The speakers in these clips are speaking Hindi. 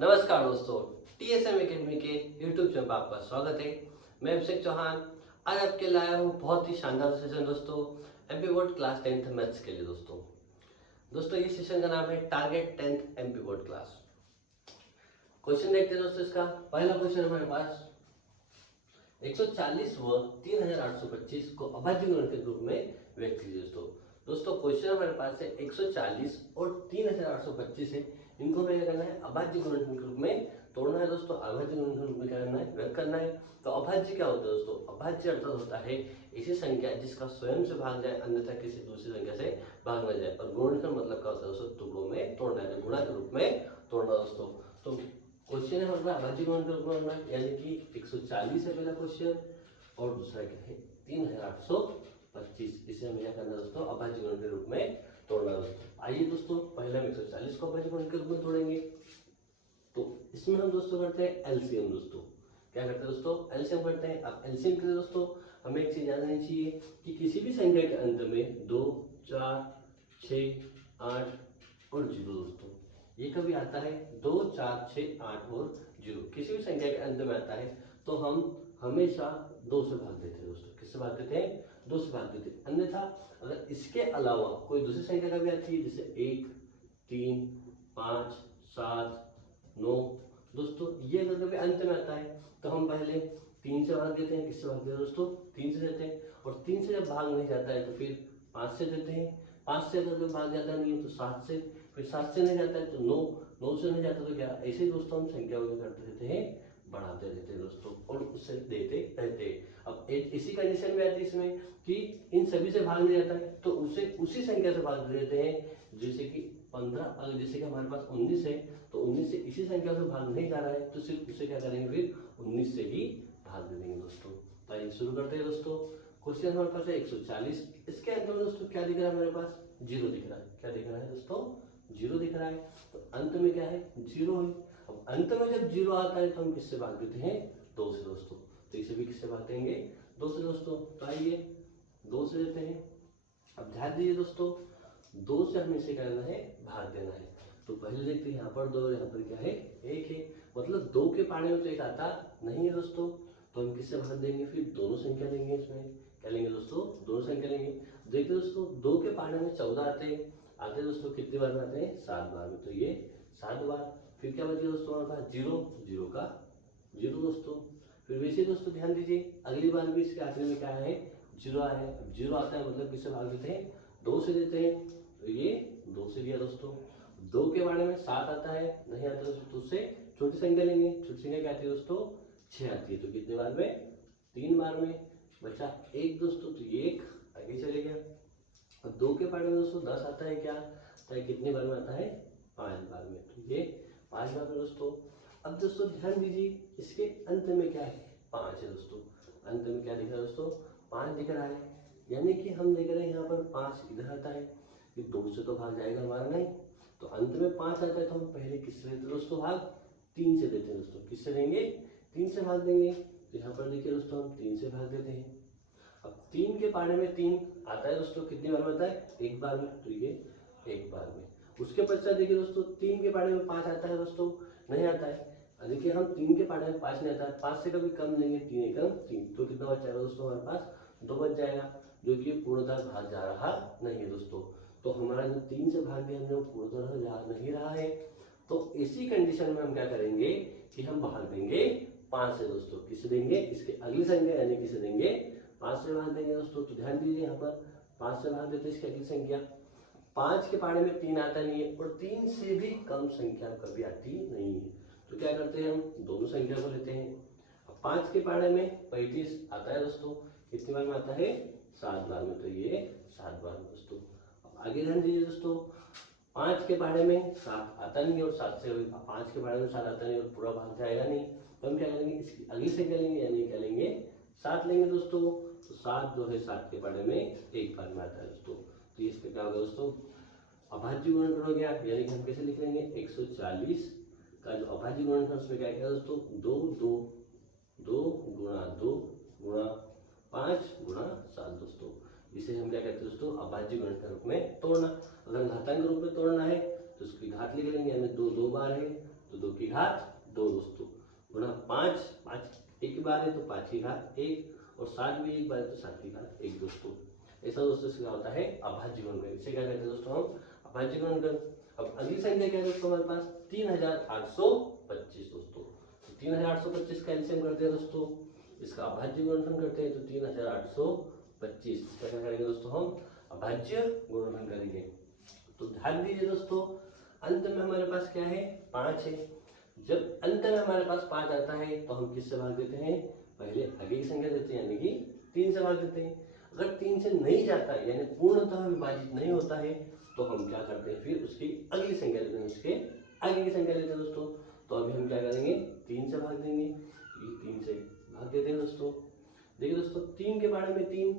नमस्कार दोस्तों, टीएसएम एकेडमी के यूट्यूब चैनल पर आपका स्वागत है। मैं अभिषेक चौहान आज आपके लाया हूँ बहुत ही शानदार सेशन दोस्तों, MP board class 10th maths के लिए। दोस्तों ये सेशन का नाम है target 10th MP board class. Question देखते हैं दोस्तों। इसका पहला क्वेश्चन हमारे पास 140 व 3825 को अभाज्य गुणन के रूप में व्यक्त कीजिए। दोस्तों क्वेश्चन हमारे पास है 140 और 3825 है। इनको हमें क्या करना है, अभाज्य गुणन के रूप में तोड़ना है दोस्तों। अभाज्य गुणन के रूप में क्या करना है, व्यक्त करना है। तो अभाज्य क्या होता है दोस्तों? अभाज्य अर्थात होता है ऐसी संख्या जिसका स्वयं से भाग जाए, अन्यथा किसी दूसरी संख्या से भाग न जाए। और गुणनखंड मतलब क्या होता है दोस्तों? टुकड़ों में तोड़ना है, गुणा के रूप में तोड़ना दोस्तों। तो क्वेश्चन है हमारा अभाज्य गुणन के रूप में होना, यानी कि 140 है पहला क्वेश्चन और दूसरा क्या है 3825। इसे हमें क्या करना दोस्तों? अभाज्य गुणन के रूप में तोड़ना दोस्तों। आइए दोस्तों पहले हम 140 को अभाज्य गुणन के रूप में तोड़ेंगे। तो इसमें हम दोस्तों करते हैं एलसीएम। दोस्तों क्या करते हैं दोस्तों? एलसीएम करते हैं। अब एलसीएम के लिए दोस्तों हमें एक चीज याद रहनी चाहिए कि किसी भी संख्या के अंत में 2, 4, 6, 8 और 0 दोस्तों, ये कभी आता है 2, 4, 6, 8 और 0, किसी भी संख्या के अंत में आता है तो हम हमेशा 2 से भाग देते हैं दोस्तों। किससे भाग देते हैं? 2 से भाग देते हैं। अन्यथा अगर इसके अलावा कोई दूसरी संख्या कभी आती है, जैसे 1, 3, 5, 7, 9 दोस्तों, ये अगर कभी अंत में आता है तो हम पहले 3 से भाग देते हैं। किससे भाग देते हैं दोस्तों? 3 से देते हैं। और 3 से जब भाग नहीं जाता है तो फिर 5 से देते हैं। 5 से अगर कोई भाग जाता नहीं है तो 7 से, फिर 7 से नहीं जाता है तो 9, 9 से नहीं जाता तो क्या, ऐसे दोस्तों हम संख्या को करते रहते हैं, बढ़ाते रहते हैं दोस्तों, और उससे देते रहते हैं। अब इसी कंडीशन में आती है इसमें कि इन सभी से भाग नहीं जाता है तो उसे उसी संख्या से भाग देते हैं। जैसे कि 15, अगर जैसे कि हमारे पास 19 है तो 19 से इसी संख्या से भाग नहीं जा रहा है तो सिर्फ उसे क्या करेंगे, फिर 19 से ही भाग दे देंगे दोस्तों। तो आइए शुरू करते हैं दोस्तों। क्वेश्चन हमारे पास है 140। इसके अंत में दोस्तों क्या दिख रहा है हमारे पास? 0 दिख रहा है। क्या दिख रहा है दोस्तों? 0 दिख रहा है। तो अंत में क्या है? 0 है। अब अंत में जब 0 आता है तो हम किससे भाग देते हैं? 2 से दोस्तों। तो इसे भी किससे भाग देंगे? 2 से दोस्तों। तो आइए 2 से देते हैं। अब ध्यान दीजिए दोस्तों, 2 से हमें इसे करना है, भाग देना है। तो पहले देखते हैं यहाँ पर 2 और यहाँ पर क्या है 1 है। मतलब 2 के पाने में तो 1 आता नहीं है दोस्तों, तो हम किससे भाग देंगे? फिर दोनों संख्या लेंगे। इसमें क्या लेंगे दोस्तों? दोनों संख्या लेंगे। देखिए दोस्तों 2 के पाने में 14 आते दोस्तों, कितने बार में आते हैं? 7 बार में। तो ये 7 बार। फिर क्या बच गया दोस्तों हमारे पास? 0, 0 का 0 दोस्तों। फिर वैसे दोस्तों ध्यान दीजिए अगली बार भी इसके आखिर में क्या है? 0 आया है। अब 0 आता है मतलब किससे भाग देते हैं? 2 से देते हैं। तो ये 2 से दिया दोस्तों। 2 के बारे में 7 आता है, नहीं आता दोस्तों, तो उससे छोटी संख्या लेंगे। छोटी संख्या क्या आती है दोस्तों? 6 आती है। तो कितने बार में? 3 बार में। बचा 1 दोस्तों, तो ये 1 आगे चले गया। और 2 के बारे में दोस्तों 10 आता है। क्या आता है? कितने बार में आता है? 5 बार में। तो ये 5 बार में दोस्तों। अब दोस्तों ध्यान दीजिए इसके अंत में क्या है? 5 है दोस्तों। अंत में क्या दिख रहा है दोस्तों? 5 दिख रहा है। यानी कि हम देख रहे हैं यहाँ पर 5 इधर आता है, ये 2 से तो भाग जाएगा हमारा नहीं। तो अंत में 5 आता है तो हम पहले किससे लेते हैं दोस्तों? भाग 3 से देते हैं दोस्तों। किससे देंगे? 3 से भाग देंगे। तो यहाँ पर देखिए दोस्तों हम 3 से भाग देते हैं। अब 3 के पाने में 3 आता है दोस्तों, कितनी बार में आता है? 1 बार में। तो ये 1 बार में। उसके पश्चात देखिए दोस्तों 3 के पाने में 5 आता है दोस्तों, नहीं आता है। देखिए हम 3 के पाने में 5 नहीं आता है, 5 से कभी कम लेंगे, 3 एकम 3, तो कितना बच जाएगा दोस्तों हमारे पास? 2 बच जाएगा, जो कि पूर्णतः भाग जा रहा नहीं है दोस्तों। तो हमारा जो 3 से भाग दिया हमने वो पूर्णतः जा नहीं रहा है। तो इसी कंडीशन में हम क्या करेंगे कि हम भाग देंगे 5 से दोस्तों। किसे देंगे? इसके अगली संख्या यानी किसे देंगे? 5 से भाग देंगे दोस्तों। तो ध्यान दीजिए यहाँ पर 5 से भाग देते हैं इसकी अगली संख्या। 5 के पाने में 3 आता नहीं है और 3 से भी कम संख्या कभी आती नहीं है। तो क्या करते हैं, हम दोनों संख्या को लेते हैं। अब 5 के पाने में 35 आता है दोस्तों, कितनी बार में आता है? 7 बार में। तो ये 7 बार में दोस्तों। अब आगे ध्यान दीजिए दोस्तों, 5 के पाने में 7 आता नहीं है और 7 से 5 के पाने में 7 आता नहीं और पूरा भाग जाएगा नहीं, तो हम क्या करेंगे? इसकी अगली संख्या लेंगे, यानी क्या लेंगे? 7 लेंगे दोस्तों। तो 7 जो है 7 के पाने में 1 बार में आता है दोस्तों। तो इसका क्या होगा दोस्तों? अभाज्य गुणनखंड हो गया। यानी कि हम कैसे लिख लेंगे? 140 का जो अभाज्य गुणनखंड उसमें क्या है दोस्तों? 2, 2, 2 गुणा 2 गुणा 5 गुणा 7 दोस्तों। इसे हम क्या कहते हैं दोस्तों? अभाज्य गुणनखंड के रूप में तोड़ना। अगर घातांक रूप में तोड़ना है तो उसकी घात लिख लेंगे, यानी 2 2 बार है तो 2 की घात 2 दोस्तों, गुणा 5, 5 एक बार है तो 5 की घात 1 और 7 भी एक बार है तो 7 की घात 1 दोस्तों। ऐसा दोस्तों इसका होता है अभाज्य गुणनखंड। इसे क्या कहते हैं दोस्तों हम? अभाज्य गुणनखंड। अब अगली संख्या क्या है दोस्तों हमारे पास? 3825 दोस्तों। 3825 का एलसीएम करते हैं दोस्तों, इसका अभाज्य गुणनखंड करते हैं तो 3825 इसका क्या करेंगे दोस्तों हम? अभाज्य गुणनखंड करेंगे। तो ध्यान दीजिए दोस्तों, अंत में हमारे पास क्या है? 5 है। जब अंत में हमारे पास 5 आता है तो हम किससे भाग देते हैं? पहले आगे की संख्या देते हैं, यानी कि 3 से भाग देते हैं। अगर 3 से नहीं जाता है यानी पूर्णतः विभाजित नहीं होता है तो हम क्या करते हैं? फिर उसकी अगली संख्या लेते हैं, उसके आगे की संख्या लेते हैं दोस्तों। तो अभी हम क्या करेंगे? 3 से भाग देंगे, ये 3 से भाग देते हैं दोस्तों। देखिए दोस्तों, 3 के बारे में 3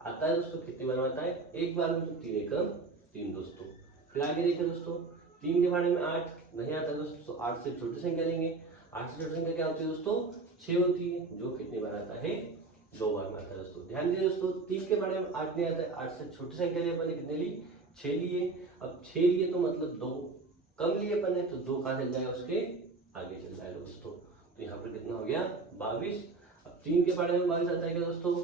आता है दोस्तों, कितनी बार आता है? एक बार में, तो 3 एकम 3 दोस्तों। फिर आगे देखिए दोस्तों, 3 के बारे में 8 नहीं आता है दोस्तों, तो 8 से छोटी संख्या लेंगे। 8 से छोटी संख्या क्या होती है दोस्तों? 6 होती है, जो कितनी बार आता है? 2 बार में आता है दोस्तों। ध्यान दीजिए दोस्तों, 3 के बारे में 8 नहीं आता है, 8 से छोटी संख्या लिए अपन ने कितने ली? 6 लिए। अब 6 लिए तो मतलब 2 कम लिए अपन ने, तो 2 कहाँ चल जाएगा? उसके आगे चल जाएगा दोस्तों। तो यहाँ पर कितना हो गया? 22। अब 3 के बारे में 22 आता है क्या दोस्तों?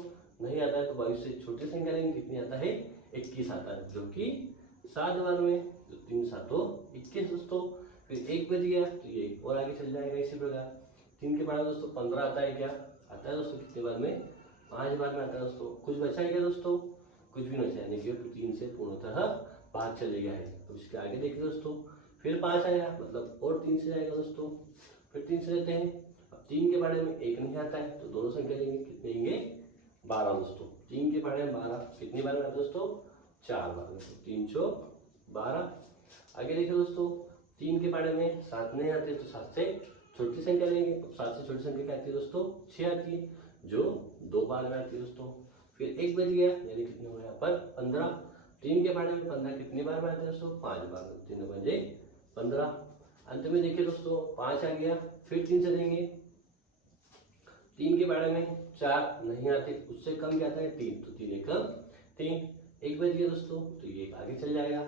नहीं आता है, तो 22 से छोटी संख्या लेंगे, कितनी आता है? 21 आता है, जो कि 7 बार में, तो 3 7 21 दोस्तों। फिर 1 बज गया तो ये और आगे चल जाएगा इसी प्रकार। 3 के बारे में दोस्तों 15 आता है क्या? आता है दोस्तों, कितनी बार में? 5 बार में आता है दोस्तों। कुछ बचा है क्या दोस्तों? कुछ भी नहीं बचा, यानी कि 3 से पूर्णतः भाग चले गया है। अब इसके आगे देखिए दोस्तों, फिर 5 आया, मतलब और 3 से जाएगा दोस्तों। फिर 3 से लेते हैं। अब 3 के बारे में 1 नहीं आता है, तो दोनों संख्या लेंगे, कितने लेंगे? 12 दोस्तों। 3 के बारे में 12 कितनी बार में आता है दोस्तों? 4 बार में, तो 3 चौक 12। आगे देखिए दोस्तों, 3 के बारे में 7 नहीं आते, तो 7 से छोटी संख्या लेंगे। अब 7 से छोटी संख्या क्या आती है दोस्तों? 6 आती है, जो 2 बार में आती है दोस्तों। फिर 1 बज गया, यानी कितने हुए यहाँ पर? 15। 3 के बारे में 15 कितनी बार में आते हैं दोस्तों? 5 बार में, 3 बजे 15। अंत में देखिए दोस्तों, 5 आ गया, फिर 3 से देंगे। 3 के बारे में 4 नहीं आते, उससे कम क्या आता है? 3, तो 3 एकम 3। 1 बज गया दोस्तों, तो ये आगे चल जाएगा।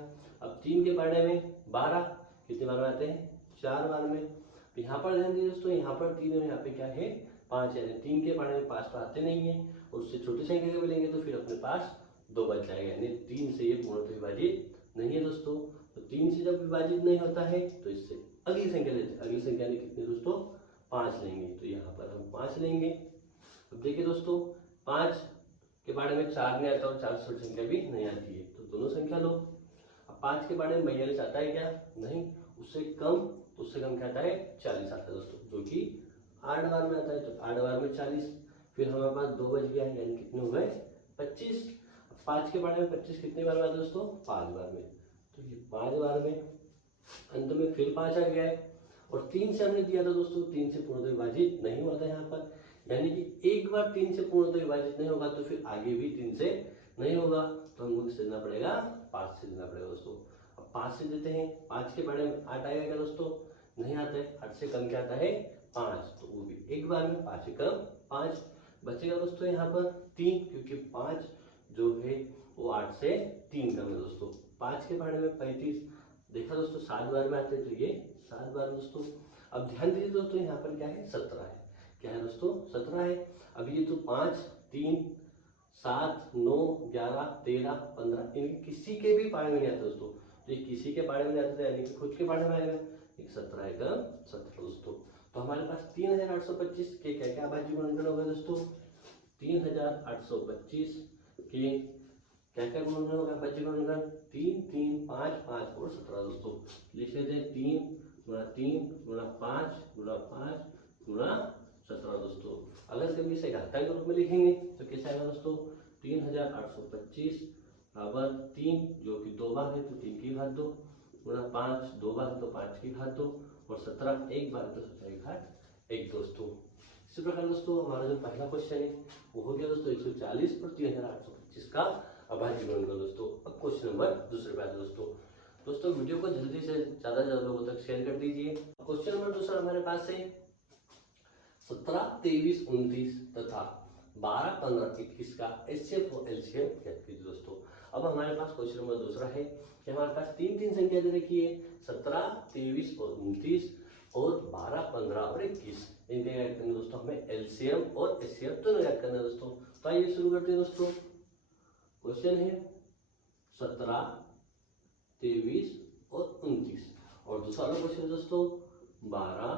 अब 3 के बारे में 12 कितनी बार में आते हैं? 4 बार में। तो यहाँ पर ध्यान दीजिए दोस्तों, यहाँ पर 3 और यहाँ पे क्या है? 5 है। 3 के बारे में 5 तो आते नहीं है, और उससे छोटी संख्या को लेंगे तो फिर अपने पास 2 बच जाएगा, यानी 3 से ये पूर्णतः विभाजित नहीं है दोस्तों। तो 3 से जब विभाजित नहीं होता है तो इससे अगली संख्या लेते हैं। अगली संख्या ने कितने दोस्तों? 5 लेंगे, तो यहाँ पर हम 5 लेंगे। अब देखिए दोस्तों, 5 के बारे में 4 नहीं आता और 4 से छोटी संख्या भी नहीं आती है, तो दोनों संख्या लो। अब 5 के बारे में 42 आता है क्या? नहीं, उससे कम, तो उससे कम क्या आता है? 40 आता है दोस्तों, जो कि 8 बार में आता है, तो 8 बार में 40। फिर हमारे पास 2 बच गया, यानी कितने हुए? 25। 5 के बारे में 25 कितनी बार में आता है दोस्तों? 5 बार में, तो ये 5 बार में। अंत में फिर 5 आ गया है, और 3 से हमने दिया था दोस्तों, 3 से पूर्णतः विभाजित नहीं हुआ था यहाँ पर, यानी कि एक बार 3 से पूर्णतः विभाजित नहीं होगा तो फिर आगे भी 3 से नहीं होगा, तो हमको किससे देना पड़ेगा? 5 से देना पड़ेगा दोस्तों। अब 5 से देते हैं। 5 के बारे में 8 आएगा क्या दोस्तों? नहीं आता है। 8 से कम क्या आता है? 5, तो वो भी एक बार में, 5 से कम 5। बचेगा दोस्तों यहाँ पर 3, क्योंकि 5 जो है वो 8 से 3 कम है दोस्तों। 5 के बारे में 35 देखा दोस्तों, 7 बार में आते हैं, तो ये 7 बार दोस्तों। अब ध्यान दीजिए दोस्तों, यहाँ पर क्या है? 17 है। क्या है दोस्तों? 17 है। अब ये तो 5 3 7 9 11 13 15 इनके किसी के भी पारे में नहीं आता दोस्तों, तो ये किसी के पारे में नहीं आता, यानी कि खुद के पारे में आएगा। एक 17 आएगा, 17 दोस्तों। तो हमारे पास 3825 के क्या क्या अभाज्य गुणनखंड हो गए दोस्तों? 3825 के क्या क्या गुणनखंड होगा? अभाज्य गुणनखंड 3 3 5 5 और 17 दोस्तों। लिख लेते हैं 3 गुणा 3 गुणा 5 गुणा 5 गुणा 17 दोस्तों। अगर कभी इसे घातांक रूप में लिखेंगे तो कैसे आएगा दोस्तों? 3825 बराबर 3, जो कि 2 बार है तो 3 की घात 2, गुणा 5 2 बार है तो 5 की घात 2, और 17 एक बार है तो 17 की घात 1 दोस्तों। इसी प्रकार दोस्तों हमारा जो पहला क्वेश्चन है वो हो गया दोस्तों 140 और 3825 का अभाज्य गुणनखंड दोस्तों। अब क्वेश्चन नंबर दूसरे पे आते दोस्तों। दोस्तों वीडियो को जल्दी से ज्यादा लोगों तक शेयर कर दीजिए। क्वेश्चन नंबर दूसरा हमारे पास है 17 23 29 तथा 12 15 21 का एचसीएफ और एलसीएम ज्ञात कीजिए दोस्तों। अब हमारे पास क्वेश्चन नंबर दूसरा है कि हमारे पास तीन संख्या दे रखी है 17 23 और 29, और 12, 15 और 21 इनका याद करना दोस्तों हमें एलसीएम और एचसीएफ दोनों याद करना दोस्तों। तो आइए शुरू करते हैं दोस्तों। क्वेश्चन है 17, 23 और 29 और दूसरा वाला क्वेश्चन दोस्तों 12,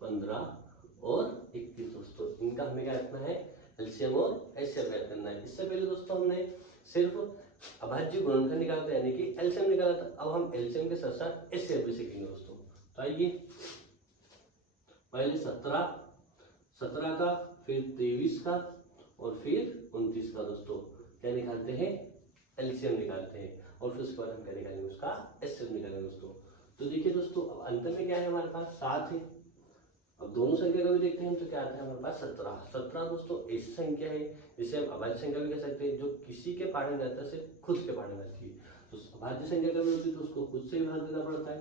15 और 21 दोस्तों। इनका हमें क्या रखना है एलसीएम और एचसीएफ याद करना है। इससे पहले दोस्तों हमने सिर्फ अभाज्य गुणनखंड निकाला था यानी कि एलसीएम निकाला था। अब हम एलसीएम के साथ साथ एचसीएफ भी सीखेंगे दोस्तों। तो आइए पहले 17 का, फिर 23 का और फिर 29 का दोस्तों क्या निकालते हैं एलसीएम निकालते हैं और फिर उसके बाद हम क्या निकालेंगे उसका एचसीएफ निकालेंगे दोस्तों। तो देखिए दोस्तों अब अंत में क्या है हमारे पास 7 है। अब दोनों संख्या का भी देखते हैं तो क्या आता है हमारे पास 17 दोस्तों ऐसी संख्या है जिसे हम अभाज्य संख्या भी कह सकते हैं जो किसी के पढ़ने जाता है सिर्फ खुद के पढ़ने जाती है। तो अभाज्य संख्या कभी होती है तो उसको खुद से ही भाग देना पड़ता है।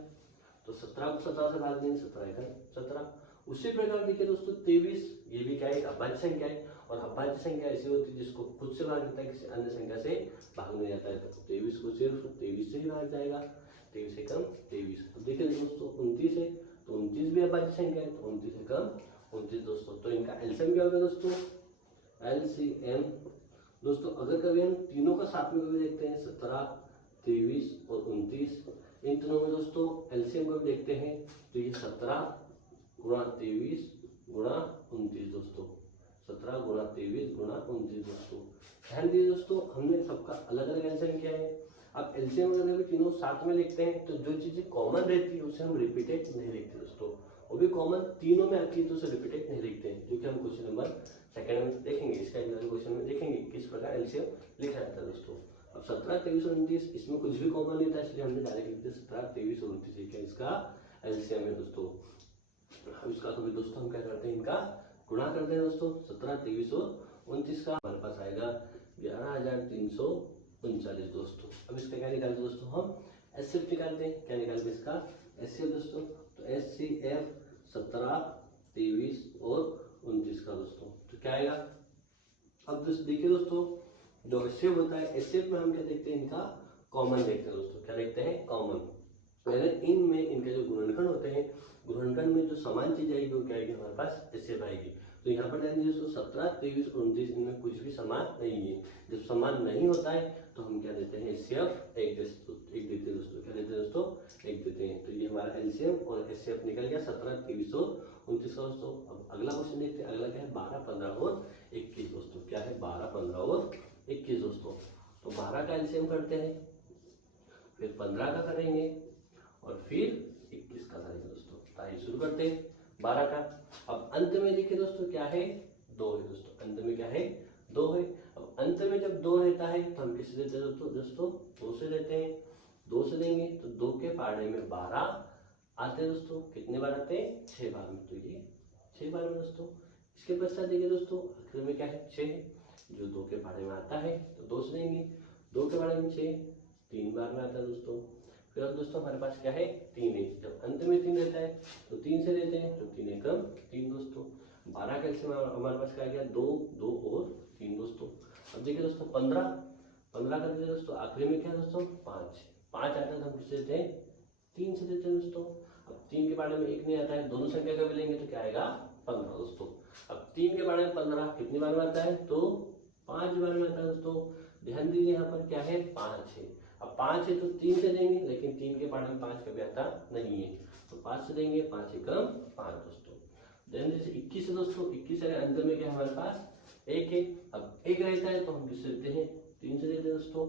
तो 17 को 17 से भाग देंगे 17 का 17। उसी प्रकार देखिए दोस्तों 23 ये भी क्या है अभाज्य संख्या है और अभाज्य संख्या ऐसी होती है जिसको खुद से भाग देता है किसी अन्य संख्या से भाग नहीं जाता है। तो 23 को सिर्फ 23 से ही भाग जाएगा 23 से कम 23। तो देखिए दोस्तों 29 है तो 29 भी अभाज्य संख्या है तो 29 से कम 29 दोस्तों। तो इनका एलसीएम क्या होगा दोस्तों एलसीएम दोस्तों अगर कभी हम तीनों का साथ में कभी देखते हैं 17, 23 और 29 इन तीनों में दोस्तों एलसीएम को भी देखते हैं तो ये 17 गुणा 23 गुणा 29 दोस्तों 17 गुणा 23 गुणा 29 दोस्तों। ध्यान दीजिए दोस्तों हमने सबका अलग अलग एलसीएम किया है। अब एलसीएम अगर भी तीनों साथ में लिखते हैं तो जो चीजें कॉमन रहती है उसे हम रिपीटेड नहीं लिखते दोस्तों। वो भी कॉमन तीनों में आती है तो उसे रिपीटेड नहीं लिखते हैं जो कि हम क्वेश्चन नंबर सेकंड में देखेंगे। इसका क्वेश्चन में देखेंगे किस प्रकार एलसीएम लिखा जाता है दोस्तों। अब 17, 23 और 29 इसमें कुछ भी कॉमन नहीं था इसलिए हमने डायरेक्ट लिख दिया 17, 23 और 29 इसका एलसीएम है दोस्तों। अब इसका कभी दोस्तों हम क्या करते हैं इनका गुणा करते हैं दोस्तों 17, 23 और 29 का हमारे पास आएगा 11,339 दोस्तों। अब इसका क्या निकालते हैं दोस्तों हम एचसीएफ निकालते हैं। क्या निकालते हैं इसका एचसीएफ दोस्तों। तो एचसीएफ 17, 23 और 29 का दोस्तों तो क्या आएगा। अब देखिए दोस्तों जो एचसीएफ होता है एचसीएफ में हम क्या देखते हैं इनका कॉमन देखते हैं दोस्तों। क्या देखते हैं कॉमन पहले इनमें इनके जो गुणनखंड होते हैं गुणनखंड में जो समान चीज आएगी वो क्या आएगी हमारे पास एचसीएफ आएगी। तो यहाँ पर ध्यान दीजिए दोस्तों 17, 23 और 29 इनमें कुछ भी समान नहीं है। जब समान नहीं होता है तो हम क्या देते हैं एचसीएफ एक देते हैं दोस्तों। क्या देते हैं दोस्तों एक देते हैं। तो ये हमारा एलसीएम और एचसीएफ निकल गया 17, 23 और 29 का दोस्तों। अब अगला क्वेश्चन देखते हैं। अगला क्या है 12, 15 और 21 दोस्तों। क्या है 12, 15 और 21 दोस्तों। तो 12 का एलसीएम करते हैं फिर 15 का करेंगे और फिर 21 का करेंगे दोस्तों। तो आइए शुरू करते हैं 12 का। अब अंत में देखिए दोस्तों क्या है 2 है दोस्तों। अंत में क्या है 2 है। अब अंत में जब 2 रहता है तो हम किससे देते हैं दोस्तों 2 से देते हैं। 2 से देंगे तो 2 के पहाड़े में 12 आते हैं दोस्तों। कितने बार आते हैं 6 बार में। तो ये 6 बार में दोस्तों। इसके पश्चात देखिए दोस्तों आखिर में क्या है 6 जो 2 के पहाड़े में आता है तो 2 से देंगे 2 के पहाड़े में 6 3 बार में आता है दोस्तों। फिर अब दोस्तों हमारे पास क्या है 3 है। जब अंत में 3 रहता है तो 3 से लेते हैं तो 3 एकम 3 दोस्तों। 12 का एलसीएम हमारे पास क्या गया 2, 2 और 3 दोस्तों। अब देखिए दोस्तों 15 का देते हैं दोस्तों। आखिरी में क्या है दोस्तों 5 आता है तो हम किससे देते हैं 3 से देते हैं दोस्तों। अब 3 के बारे में 1 नहीं आता है दोनों संख्या का भी लेंगे तो क्या आएगा 15 दोस्तों। अब 3 के बारे में 15 कितनी बार में आता है तो 5 बार में आता है दोस्तों। ध्यान दीजिए यहाँ पर क्या है 5 है। अब 5 है तो 3 से देंगे लेकिन 3 के बारे में 5 कभी आता नहीं है तो 5 से देंगे 5 एकम 5 दोस्तों। देन जैसे 21 है दोस्तों। 21 है अंत में क्या हमारे पास 1 है। अब 1 रहता है तो हम किससे देते हैं 3 से देते हैं दोस्तों।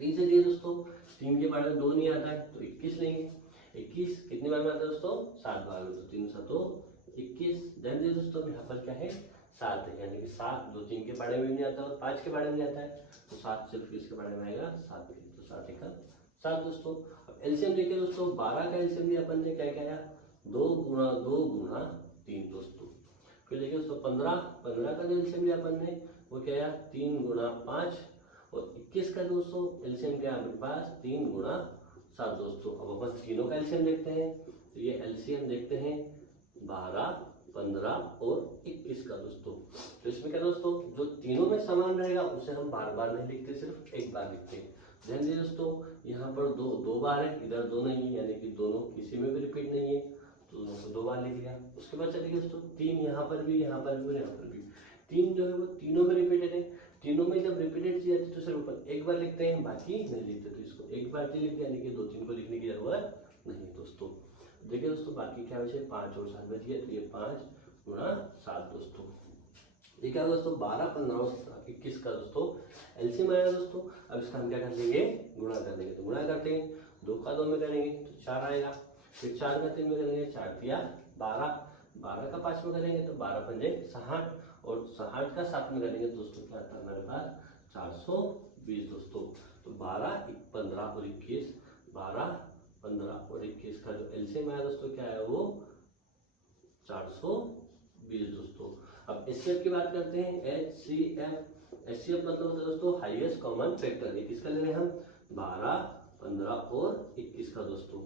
3 से दिए दोस्तों। 3 के बारे में 2 नहीं आता है तो 21 लेंगे। 21 कितनी बार में आता है दोस्तों 7 बार में। तो 3 7 21। ध्यान दीजिए दोस्तों यहाँ पर क्या है 7 है यानी कि 7 जो 3 के बारे में भी नहीं आता और 5 के बारे में नहीं आता है तो 7 सिर्फ किसके बारे में आएगा 7 के। तो 7 एकम 7 दोस्तों। अब एलसीएम देखिए दोस्तों 12 का एलसीएम लिया अपन ने क्या क्या आया 2 गुणा 2 गुणा 3 दोस्तों। फिर देखिए दोस्तों 15 का एलसीएम लिया अपन ने वो क्या आया 3 गुणा 5 और 21 का दोस्तों एलसीएम क्या है हमारे पास 3 गुणा 7 दोस्तों। अब अपन तीनों का एलसीएम देखते हैं तो ये एलसीएम देखते हैं 12, 15 और 21 का दोस्तों। तो इसमें क्या दोस्तों जो तीनों में समान रहेगा उसे हम बार बार नहीं लिखते सिर्फ एक बार लिखते हैं। ध्यान दीजिए दोस्तों यहाँ पर दो बार है इधर 2 नहीं है यानी कि दोनों किसी में भी रिपीट नहीं है तो बात चलेगी दोस्तों, 3 यहाँ पर भी, यहाँ पर भी और यहाँ पर भी। 3 जो है वो तीनों में रिपीटेड है। तीनों में जब रिपीटेड चीज आती है तो सिर्फ ऊपर एक बार लिखते हैं, बाकी नहीं लिखते। तो इसको एक बार लिख दिया, यानी कि 2-3 को लिखने की जरूरत नहीं दोस्तों। देखिए दोस्तों बाकी क्या बचे, 5 और 7 बच गया, तो ये 5 गुणा 7 दोस्तों। ये क्या दोस्तों, 12, 15 और 21 का दोस्तों एलसीएम आएगा दोस्तों। अब इसका हम क्या कर लेंगे, गुणा कर लेंगे। तो गुणा करते हैं, 2 का 2 में करेंगे तो 4 आएगा, फिर 4 का 3 में करेंगे, 4 तिया 12, 12 का 5 में करेंगे तो 12 पंजे 60, और 60 का 7 में करेंगे तो दोस्तों क्या आता है हमारे पास 420 दोस्तों। तो 12, 15 और 21, 12, 15 और 21 का जो एलसीएम आया दोस्तों क्या है वो 420 दोस्तों। अब एचसीएफ की बात करते हैं, एचसीएफ। एचसीएफ मतलब होता है दोस्तों हाईएस्ट कॉमन फैक्टर। ये किसका ले रहे हैं हम, 12, 15 और 21 का दोस्तों।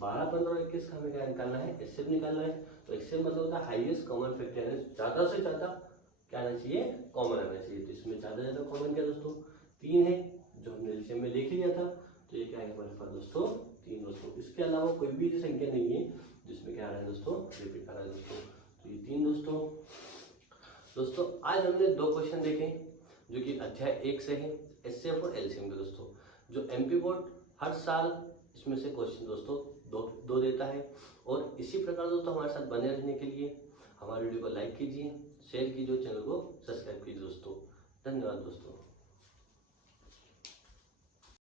12, 15 और 21 का हमें क्या निकालना है, एचसीएफ निकालना है। तो एचसीएफ मतलब होता है हाईएस्ट कॉमन फैक्टर, है ज्यादा से ज्यादा क्या आना चाहिए, कॉमन आना चाहिए। तो इसमें ज्यादा से ज्यादा कॉमन क्या दोस्तों 3 है, जो हमने एलसीएम में लिख लिया था। तो ये क्या है हमारे पास दोस्तों 3 दोस्तों। इसके अलावा कोई भी संख्या नहीं है जिसमें क्या आ रहा है दोस्तों, रिपीट आ रहा है दोस्तों। तो ये 3 दोस्तों आज हमने 2 क्वेश्चन देखे जो कि अध्याय 1 से है, एचसीएफ और एलसीएम के दोस्तों। जो एमपी बोर्ड हर साल इसमें से क्वेश्चन दोस्तों दो देता है। और इसी प्रकार दोस्तों हमारे साथ बने रहने के लिए हमारे वीडियो को लाइक कीजिए, शेयर कीजिए, चैनल को सब्सक्राइब कीजिए दोस्तों। धन्यवाद दोस्तों।